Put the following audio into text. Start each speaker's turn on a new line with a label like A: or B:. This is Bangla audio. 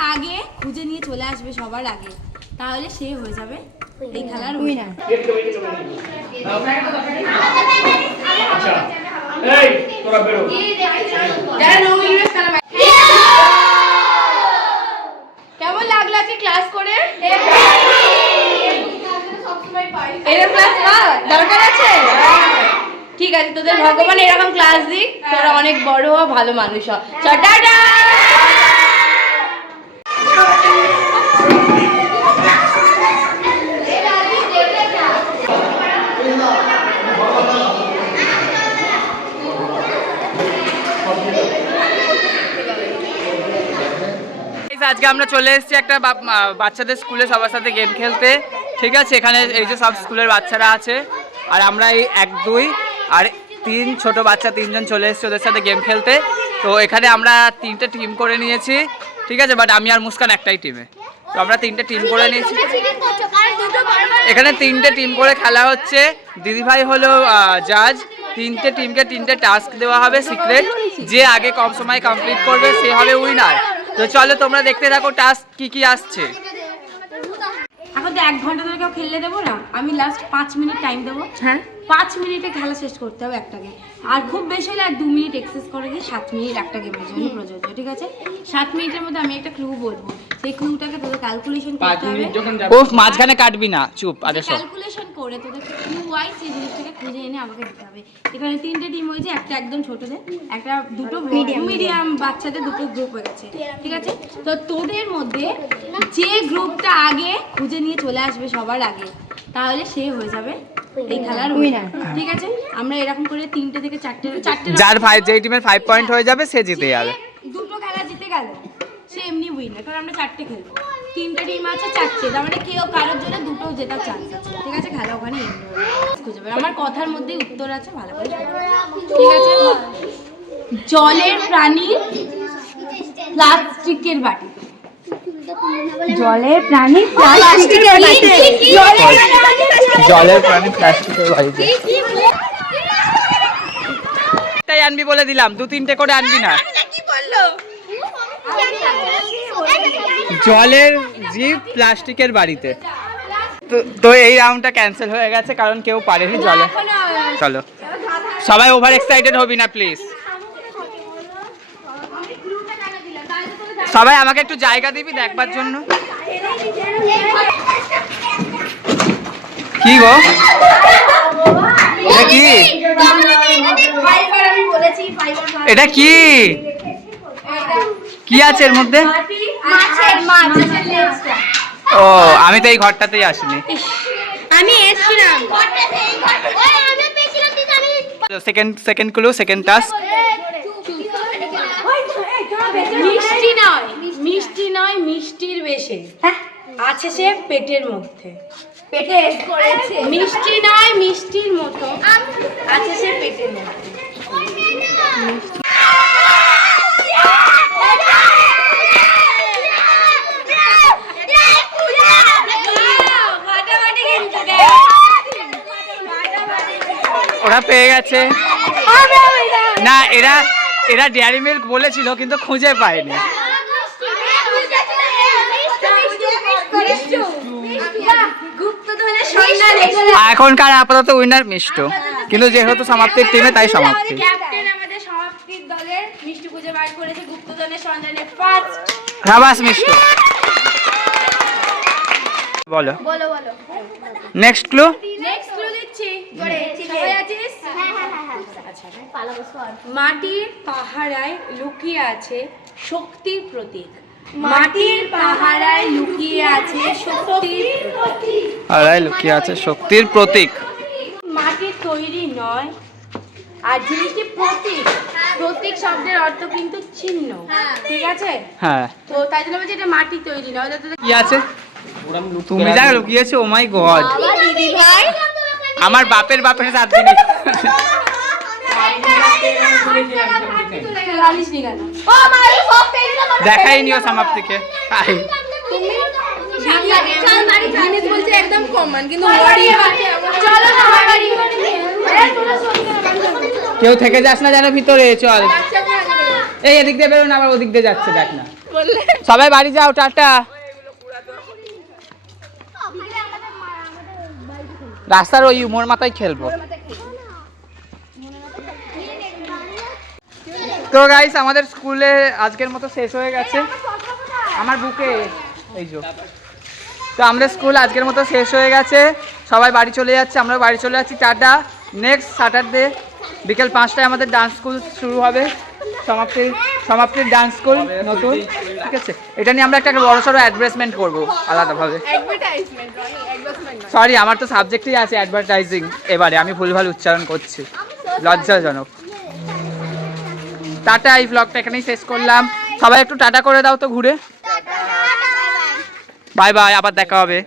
A: খুঁজে নিয়ে চলে আসবে সবার আগে। তাহলে সে হয়ে যাবে এই খেলার উইনার
B: আচ্ছা। এই তোরা বেরো।
A: কেমন লাগল আজকে ক্লাস করে? এরকম ক্লাস দরকার আছে? ঠিক আছে তোদের ভগবান এরকম ক্লাস দিক। তোরা অনেক বড় হ ভালো মানুষ হ। টাটা!
C: Guys, আজকে আমরা চলে এসেছি একটা বাচ্চাদের স্কুলে সবার সাথে গেম খেলতে। ঠিক আছে এখানে এই যে সব স্কুলের বাচ্চারা আছে আর আমরা এই এক দুই আর তিন ছোট বাচ্চা তিনজন চলে এসেছি ওদের সাথে গেম খেলতে। তো এখানে আমরা তিনটে টিম করে নিয়েছি ঠিক আছে বাট আমি আর মুস্কান একটাই টিমে তো আমরা তিনটে টিম করে নিয়েছি। এখানে তিনটে টিম করে খেলা হচ্ছে। দিদিভাই হলো জাজ তিনটে টিমকে তিনটে টাস্ক দেওয়া হবে সিক্রেট যে আগে কম সময় কমপ্লিট করবে সে হবে উইনার তো চলো তোমরা দেখতে থাকো টাস্ক কি কি আসছে।
A: এখন তো এক ঘণ্টা ধরে কেউ খেললে দেবো না। আমি লাস্ট পাঁচ মিনিট টাইম দেবো।
D: হ্যাঁ।
A: পাঁচ মিনিটে খেলা শেষ করতে হবে একটা গেম আর খুব বেশি হলে এক দু মিনিট এক্সেস করে দিয়ে সাত মিনিট একটা গেমের জন্য প্রযোজ্য ঠিক আছে? সাত মিনিটের মধ্যে আমি একটা ক্লু বলব। সেই ক্লুটাকে তোদের ক্যালকুলেশন করতে হবে।
C: ও মাঝখানে কাটবি না। চুপ আগে সব
A: ক্যালকুলেশন করে তোদের ক্লু ওয়াইজ সেই জিনিসটাকে খুঁজে এনে আমাকে দিতে হবে। এখানে তিনটে টিম হয়েছে একটা একদম ছোটদের একটা দুটো মিডিয়াম বাচ্চাদের দুটো গ্রুপ হয়ে গেছে ঠিক আছে? তো তোদের মধ্যে যে গ্রুপটা আগে খুঁজে নিয়ে চলে আসবে সবার আগে তাহলে সে হয়ে যাবে এই খেলার উইনার ঠিক আছে? আমরা এরকম করে তিনটে থেকে চারটে চারটে
C: যার ফাইভ যেই টিমের ফাইভ পয়েন্ট হয়ে যাবে সে জিতে যাবে।
A: দুটো খেলা জিতে গেল। সে এমনি উইনার কারণ আমরা চারটে খেলব। তিনটে টিম আছে চারটে। তার মানে কেউ কারোর জন্য দুটো জেতার চান্স আছে। ঠিক আছে? খেলা ওখানে খুঁজে বের। আমার কথার মধ্যেই উত্তর আছে ভালো করে ঠিক আছে? জলের প্রাণী প্লাস্টিকের বাটি। জলের প্রাণী প্লাস্টিকের বাটি
C: জলের প্রাণী প্লাস্টিকের বাড়িতে। তাই আনবি বলে দিলাম দু তিনটে করে আনবি না। জলের জিপ প্লাস্টিকের বাড়িতে। তো- তো এই রাউন্ডটা ক্যান্সেল হয়ে গেছে কারণ কেউ পারেনি জলে। চলো। সবাই ওভার এক্সাইটেড হবি না প্লিজ সবাই আমাকে একটু জায়গা দিবি দেখবার জন্য। কি গো? এটা কি? এটা কি? কি আছে এর মধ্যে? ও আমি তো এই ঘরটাতেই আসিনি।
D: আমি এসেছিলাম।
C: Second second clue second task
A: মিষ্টি নয় মিষ্টির বেশে। আছে সে পেটের মধ্যে।
D: পেটে করেছে।
A: মিষ্টি নয় মিষ্টির মতো। আছে সে পেটের মধ্যে।
C: ওরা পেয়ে গেছে। না এরা এরা ডেয়ারি মিল্ক বলেছিল কিন্তু খুঁজে পায়নি। এখনকার আপাতত উইনার মিষ্ট। কিন্তু যেহেতু সমাপ্তির টিমে তাই সমাপ্তি।
A: ক্যাপ্টেন আমাদের সমাপ্তির দলের মিষ্টি খুঁজে বার করেছে গুপ্তধনের সন্ধানে ফার্স্ট
C: রাবাস মিষ্ট। বলো।
D: বলো বলো।
C: নেক্সট ক্লু
A: নেক্সট ক্লু দিচ্ছি।
D: চিঠি।
A: সবাই আছিস? আচ্ছা। মাটির পাহারায় লুকিয়ে আছে শক্তির প্রতীক। মাটির পাহারায় লুকিয়ে আছে শক্তির।
C: আড়াই লুকিয়ে আছে শক্তির প্রতীক।
A: মাটির তৈরি নয় আর জিনিসটি প্রতীক। প্রতীক শব্দের অর্থ কিন্তু চিহ্ন। ঠিক আছে?
C: হ্যাঁ।
A: তো তাই জন্য বলছি এটা মাটির তৈরি নয় ওটা তো
C: কি আছে? তুমি যা লুকিয়েছো ও মাই গড
D: দিদি ভাই।
C: আমার বাপের বাপের সাত দেখাই নিও
A: সামাপ থেকে
C: কেউ থেকে যাস না যেন ভিতরে, চল। এই এদিক দিয়ে বেরোন, আবার ওদিক দিয়ে যাচ্ছে, দেখ না। সবাই বাড়ি যাও, টাটা। রাস্তার ওই মোড় মাথায় খেলব। তো গাইস আমাদের স্কুলে আজকের মতো শেষ হয়ে গেছে। আমার বুকে। এই যে। তো আমাদের স্কুল আজকের মতো শেষ হয়ে গেছে। সবাই বাড়ি চলে যাচ্ছে আমরা বাড়ি চলে যাচ্ছি। টাটা। নেক্সট স্যাটারডে বিকেল পাঁচটায় আমাদের ডান্স স্কুল শুরু হবে। সমাপ্তি সমাপ্তির ডান্স স্কুল নতুন। ঠিক আছে? এটা নিয়ে আমরা একটা বড় সড়ো অ্যাডভার্টাইজমেন্ট করব আলাদাভাবে। সরি আমার তো সাবজেক্টই আছে অ্যাডভার্টাইজিং এবারে আমি ভুলভাল উচ্চারণ করছি। লজ্জাজনক। টাটা এই ব্লগটা এখানেই শেষ করলাম। সবাই একটু টাটা করে দাও তো ঘুরে। বাই বাই আবার দেখা হবে।